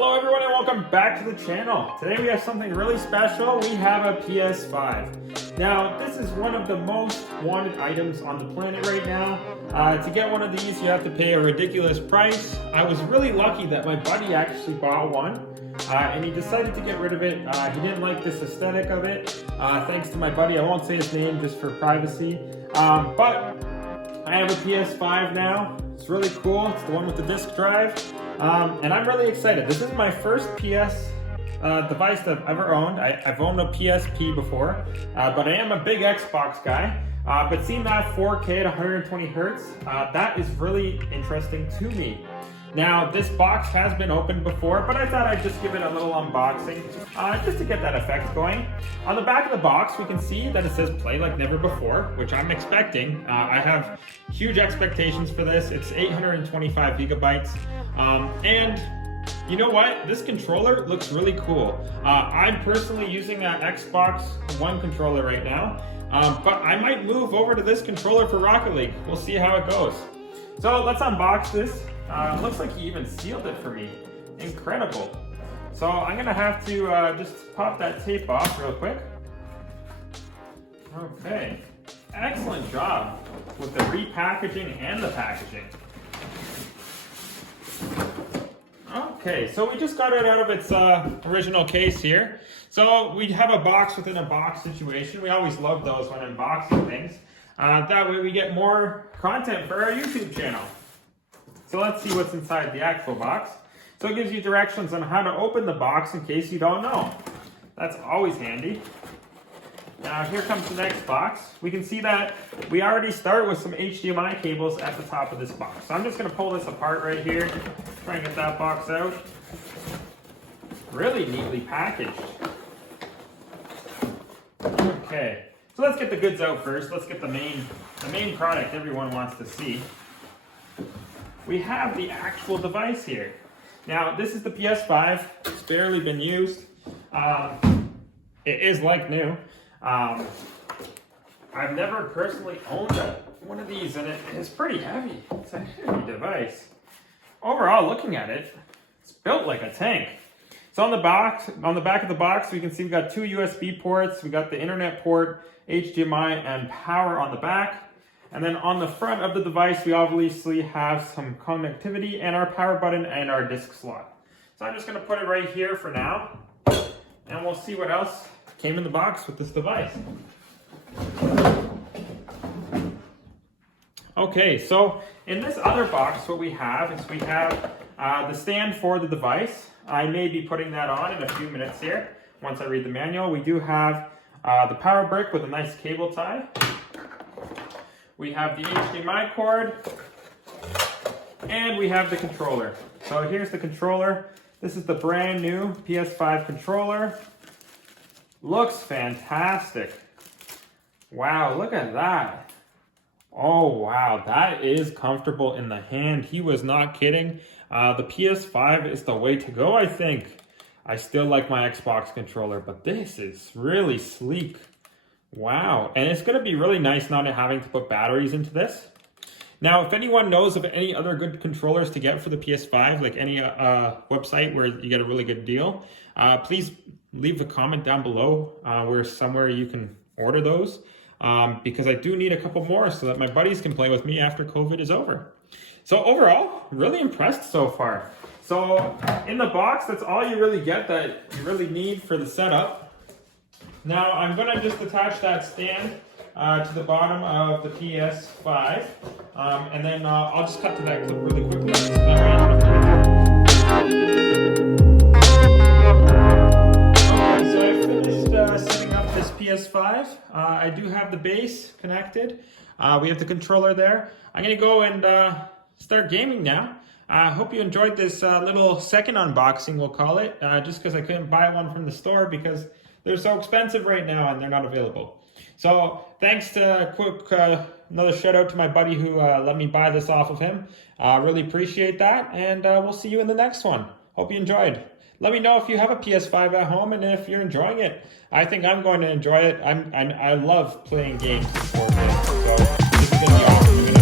Hello everyone and welcome back to the channel. Today we have something really special. We have a PS5. Now this is one of the most wanted items on the planet right now. To get one of these you have to pay a ridiculous price. I was really lucky that my buddy actually bought one and he decided to get rid of it. He didn't like this aesthetic of it. Thanks to my buddy, I won't say his name just for privacy. But I have a PS5 now. It's really cool. It's the one with the disc drive. And I'm really excited. This is my first PS device that I've ever owned. I've owned a PSP before, but I am a big Xbox guy. But seeing that 4K at 120 hertz, that is really interesting to me. Now, this box has been opened before, but I thought I'd just give it a little unboxing, just to get that effect going. On the back of the box, we can see that it says play like never before, which I'm expecting. I have huge expectations for this. It's 825 gigabytes. And you know what? This controller looks really cool. I'm personally using an Xbox One controller right now, but I might move over to this controller for Rocket League. We'll see how it goes. So let's unbox this. Looks like he even sealed it for me. Incredible. So I'm gonna have to just pop that tape off real quick. Okay, excellent job with the repackaging and the packaging. Okay, so we just got it out of its original case here. So we have a box within a box situation. We always love those when unboxing things. That way we get more content for our YouTube channel. So let's see what's inside the actual box. So it gives you directions on how to open the box in case you don't know. That's always handy. Now here comes the next box. We can see that we already start with some HDMI cables at the top of this box. So I'm just gonna pull this apart right here, try and get that box out. Really neatly packaged. Okay, so let's get the goods out first. Let's get the main product everyone wants to see. We have the actual device here. Now, this is the PS5. It's barely been used. It is like new. I've never personally owned one of these, and it is pretty heavy. It's a heavy device. Overall, looking at it, it's built like a tank. So on the back of the box, we can see we've got two USB ports. We got the internet port, HDMI, and power on the back. And then on the front of the device, we obviously have some connectivity and our power button and our disc slot. So I'm just gonna put it right here for now, and we'll see what else came in the box with this device. Okay, so in this other box, what we have is we have the stand for the device. I may be putting that on in a few minutes here, once I read the manual. We do have the power brick with a nice cable tie. We have the HDMI cord, and we have the controller. So here's the controller. This is the brand new PS5 controller. Looks fantastic. Wow, look at that. Oh wow, that is comfortable in the hand. He was not kidding. The PS5 is the way to go, I think. I still like my Xbox controller, but this is really sleek. Wow, and it's going to be really nice not having to put batteries into this. Now, if anyone knows of any other good controllers to get for the PS5, like any website where you get a really good deal, please leave a comment down below where somewhere you can order those, because I do need a couple more so that my buddies can play with me after COVID is over. So overall, really impressed so far. So in the box, that's all you really get that you really need for the setup. Now I'm going to just attach that stand to the bottom of the PS5, and then I'll just cut to that clip really quickly. Okay, so I finished setting up this PS5. I do have the base connected. We have the controller there. I'm going to go and start gaming now. I hope you enjoyed this little second unboxing, we'll call it, just because I couldn't buy one from the store because they're so expensive right now and they're not available. So thanks to another shout out to my buddy who let me buy this off of him. Really appreciate that, and we'll see you in the next one. Hope you enjoyed. Let me know if you have a PS5 at home and if you're enjoying it. I think I'm going to enjoy it. I love playing games in 4K, so this is going to be awesome.